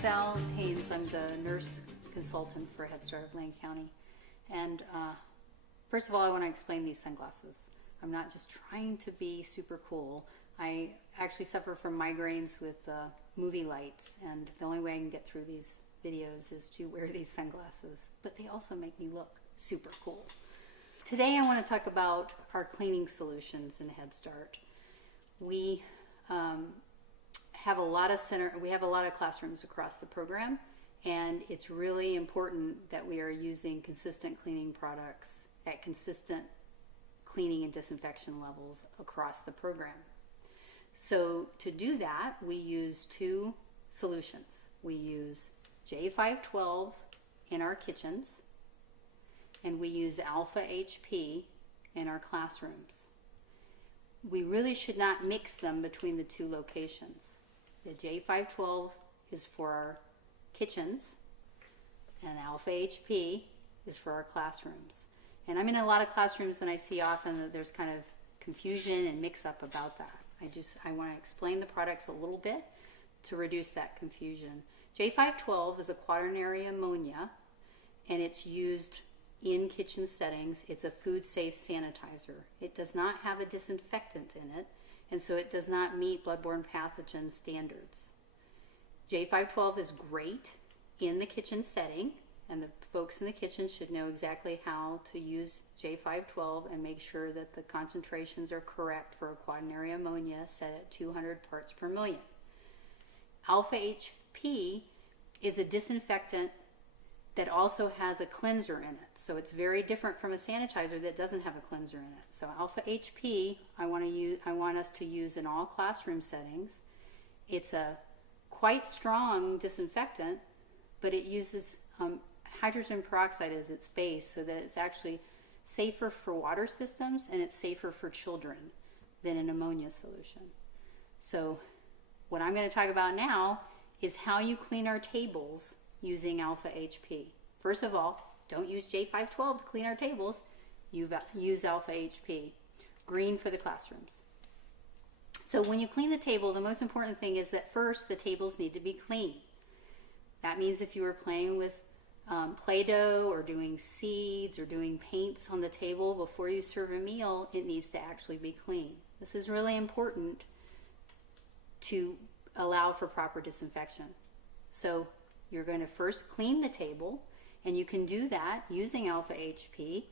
Val Haynes. I'm the nurse consultant for Head Start of Lane County. And first of all, I want to explain these sunglasses. I'm not just trying to be super cool. I actually suffer from migraines with movie lights, and the only way I can get through these videos is to wear these sunglasses. But they also make me look super cool. Today I want to talk about our cleaning solutions in Head Start. We have a lot of classrooms across the program, and it's really important that we are using consistent cleaning products at consistent cleaning and disinfection levels across the program. So to do that, we use two solutions. We use J512 in our kitchens, and we use Alpha HP in our classrooms. We really should not mix them between the two locations. The J512 is for our kitchens, and Alpha HP is for our classrooms. And I'm in a lot of classrooms, and I see often that there's kind of confusion and mix-up about that. I want to explain the products a little bit to reduce that confusion. J512 is a quaternary ammonia, and it's used in kitchen settings. It's a food-safe sanitizer. It does not have a disinfectant in it, and so it does not meet bloodborne pathogen standards. J512 is great in the kitchen setting, and the folks in the kitchen should know exactly how to use J512 and make sure that the concentrations are correct for a quaternary ammonia set at 200 parts per million. Alpha HP is a disinfectant that also has a cleanser in it. So it's very different from a sanitizer that doesn't have a cleanser in it. So Alpha HP, I want us to use in all classroom settings. It's a quite strong disinfectant, but it uses hydrogen peroxide as its base, so that it's actually safer for water systems and it's safer for children than an ammonia solution. So what I'm going to talk about now is how you clean our tables using Alpha HP. First of all, don't use J512 to clean our tables. Use Alpha HP. Green for the classrooms. So when you clean the table, the most important thing is that first the tables need to be clean. That means if you were playing with Play-Doh or doing seeds or doing paints on the table before you serve a meal, it needs to actually be clean. This is really important to allow for proper disinfection. So you're going to first clean the table, and you can do that using Alpha HP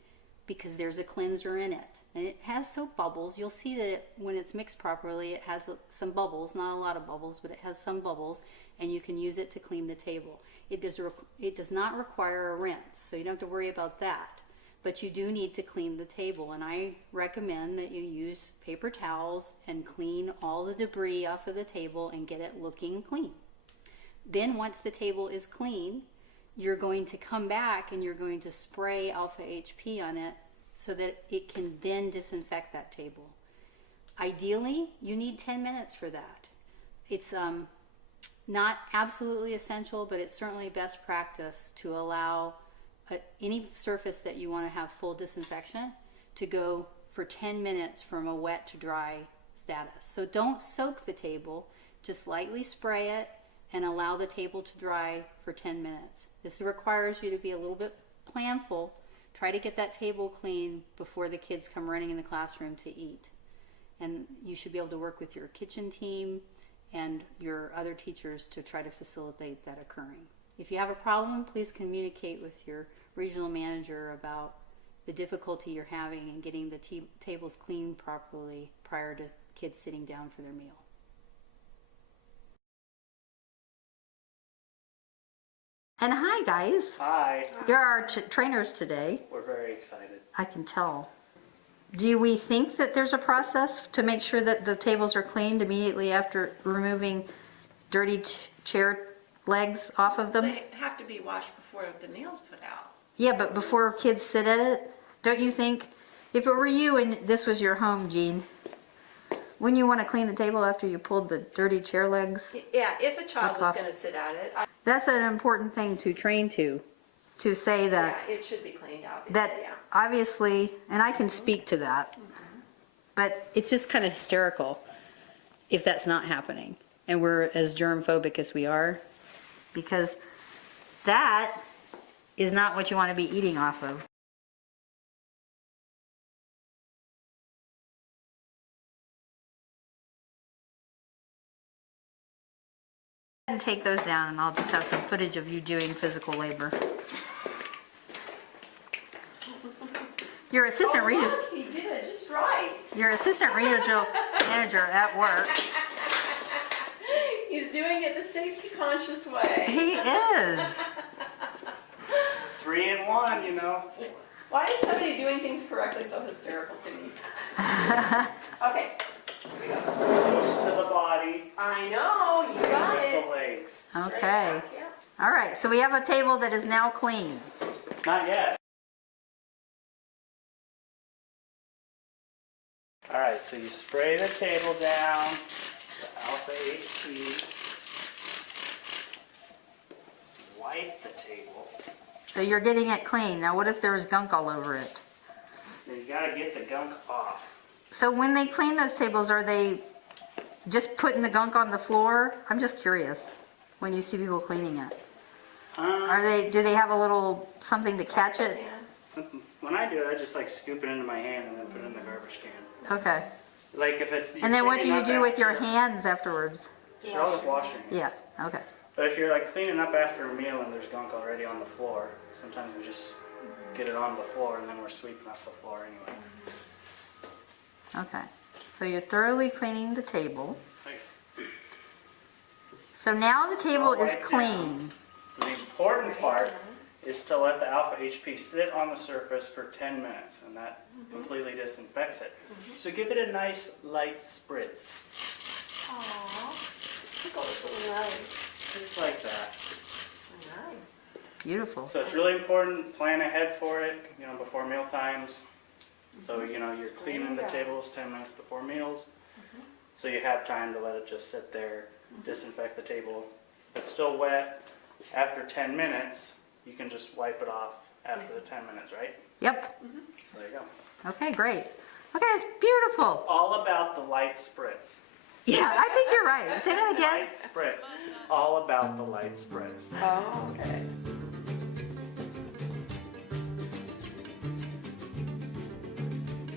because there's a cleanser in it. And it has soap bubbles. You'll see that when it's mixed properly, it has some bubbles, not a lot of bubbles, but it has some bubbles, and you can use it to clean the table. It does not require a rinse, so you don't have to worry about that. But you do need to clean the table, and I recommend that you use paper towels and clean all the debris off of the table and get it looking clean. Then once the table is clean, you're going to come back and you're going to spray Alpha HP on it so that it can then disinfect that table. Ideally, you need 10 minutes for that. It's not absolutely essential, but it's certainly best practice to allow any surface that you want to have full disinfection to go for 10 minutes from a wet to dry status. So don't soak the table, just lightly spray it and allow the table to dry for 10 minutes. This requires you to be a little bit planful. Try to get that table clean before the kids come running in the classroom to eat. And you should be able to work with your kitchen team and your other teachers to try to facilitate that occurring. If you have a problem, please communicate with your regional manager about the difficulty you're having in getting the tables cleaned properly prior to kids sitting down for their meal. And hi, guys. Hi. You're our trainers today. We're very excited. I can tell. Do we think that there's a process to make sure that the tables are cleaned immediately after removing dirty chair legs off of them? They have to be washed before the meal's put out. Yeah, but before kids sit at it? Don't you think? If it were you and this was your home, Jean, wouldn't you want to clean the table after you pulled the dirty chair legs? Yeah, if a child Up was off. going to sit at it, That's an important thing to train to say that. yeah, it should be cleaned out. That yeah. obviously, and I can speak to that, but it's just kind of hysterical if that's not happening. And we're as germ phobic as we are, because that is not what you want to be eating off of. And take those down and I'll just have some footage of you doing physical labor. Your assistant Oh, region, look, he did it just right. your assistant regional manager at work. He's doing it the safety conscious way. He is. 3 in 1, you know. Why is somebody doing things correctly so hysterical to me? Okay, here we go. Close to the body I know, you got with it. the legs. Straight Okay. back, yeah. All right, so we have a table that is now clean. Not yet. All right, so you spray the table down, the Alpha HP. Wipe the table. So you're getting it clean. Now what if there's gunk all over it? Then you gotta get the gunk off. So when they clean those tables, are they just putting the gunk on the floor? I'm just curious when you see people cleaning it. Do they have a little something to catch it? When I do it, I just like scoop it into my hand and then put it in the garbage can. Okay. Like if it's. And then what do cleaning you up do with your after- hands afterwards? You should always wash your hands. Yeah, okay. But if you're like cleaning up after a meal and there's gunk already on the floor, sometimes we just get it on the floor and then we're sweeping up the floor anyway. Okay. So you're thoroughly cleaning the table. Like, So now the table is Wipe down. clean. so the important part is to let the Alpha HP sit on the surface for 10 minutes and that completely disinfects it. So give it a nice light spritz, Aww, tickles so nice. just like that. Nice. Beautiful. So it's really important, plan ahead for it, you know, before meal times. So, you know, you're cleaning the tables 10 minutes before meals. So you have time to let it just sit there, disinfect the table. If it's still wet, after 10 minutes, you can just wipe it off after the 10 minutes, right? Yep. So there you go. Okay, great. Okay, it's beautiful. All about the light spritz. Yeah, I think you're right. Say that again. Light spritz. It's all about the light spritz. Oh, okay.